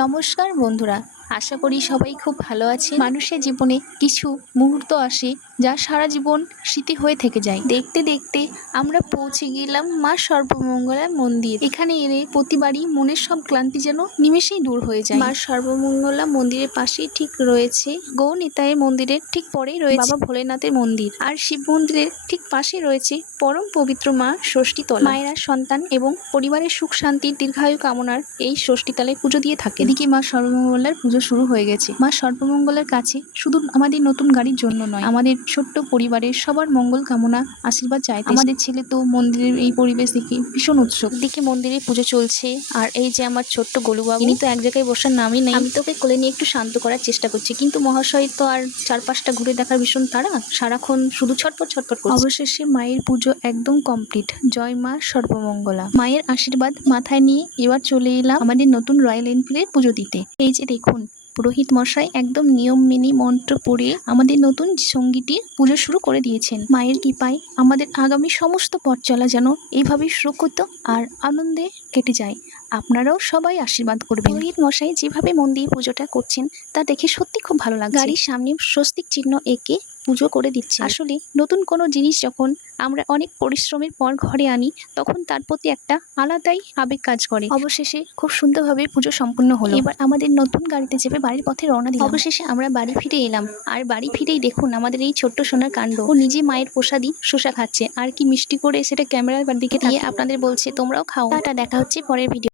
নমস্কার বন্ধুরা, আশা করি সবাই খুব ভালো আছে। মানুষের জীবনে কিছু মুহূর্ত আসে যা সারা জীবন স্মৃতি হয়ে থেকে যায়। দেখতে দেখতে আমরা পৌঁছে গেলাম মা সর্বমঙ্গলা মন্দির। এখানে এলে প্রতিবারই মনের সব ক্লান্তি যেন নিমেষেই দূর হয়ে যায়। মা সর্বমঙ্গলা মন্দিরের পাশেই ঠিক রয়েছে গৌনিতায়ের মন্দিরের ঠিক পরেই রয়েছে বাবা ভোলেনাথের মন্দির, আর শিব মন্দিরের ঠিক পাশে রয়েছে পরম পবিত্র মা ষষ্ঠীতলা। মায়েরা সন্তান এবং পরিবারের সুখ শান্তির দীর্ঘায়ু কামনার এই ষষ্ঠীতলায় পুজো দিয়ে থাকে। এদিকে মা সর্বমঙ্গলার পুজো শুরু হয়ে গেছে। মা সর্বমঙ্গলার কাছে শুধু আমাদের নতুন গাড়ির জন্য নয়, আমাদের ছোট্ট পরিবারের সবার মঙ্গল কামনা আশীর্বাদ চাইতে। আমাদের ছেলে তো মন্দিরের এই পরিবেশ দেখে ভীষণ উৎসুক। এদিকে মন্দিরে পুজো চলছে, আর এই যে আমার ছোট্ট গোলুবাবু, ইনি তো এক জায়গায় বসার নামই নেই। আমি তোকে কোলে নিয়ে একটু শান্ত করার চেষ্টা করছি, কিন্তু মহাশয় তো আর চারপাশটা ঘুরে দেখার ভীষণ তাড়া, সারাক্ষণ শুধু ছটপট ছটপট করছে। অবশেষে মায়ের পুজো একদম কমপ্লিট। জয় মা সর্বমঙ্গলা। মায়ের আশীর্বাদ মাথায় নিয়ে এবার চলে এলাম আমাদের নতুন রয়্যাল এনফিল্ডের পুজো দিতে। এই যে দেখুন, পুরোহিত মশাই একদম নিয়ম মেনে মন্ত্র পড়ে আমাদের নতুন সঙ্গীটির পুজো শুরু করে দিয়েছেন। মায়ের কৃপায় আমাদের আগামী সমস্ত পথ চলা যেন এইভাবেই সুরক্ষিত আর আনন্দে কেটে যায়। আপনারাও সবাই আশীর্বাদ করবেন। পুরোহিত মশাই যেভাবে মন দিয়ে পুজোটা করছেন তা দেখে সত্যি খুব ভালো লাগছে। গাড়ির সামনে স্বস্তিক চিহ্ন এঁকে পুজো করে দিচ্ছে। আসলে নতুন কোনো জিনিস যখন আমরা অনেক পরিশ্রমের পর ঘরে আনি, তখন তার প্রতি একটা আলাদাই আবেগ কাজ করে। অবশেষে খুব সুন্দরভাবে পুজো সম্পূর্ণ হলো। এবার আমাদের নতুন গাড়িতে চেপে বাড়ির পথে রওনা দিলাম। অবশেষে আমরা বাড়ি ফিরে এলাম, আর বাড়ি ফিরেই দেখুন আমাদের এই ছোট্ট সোনার কাণ্ড। ও নিজে মায়ের প্রসাদী শসা খাচ্ছে, আর কি মিষ্টি করে সেটা ক্যামেরার দিকে দিয়ে আপনাদের বলছে তোমরাও খাও। টাটা, দেখা হচ্ছে পরের ভিডিও।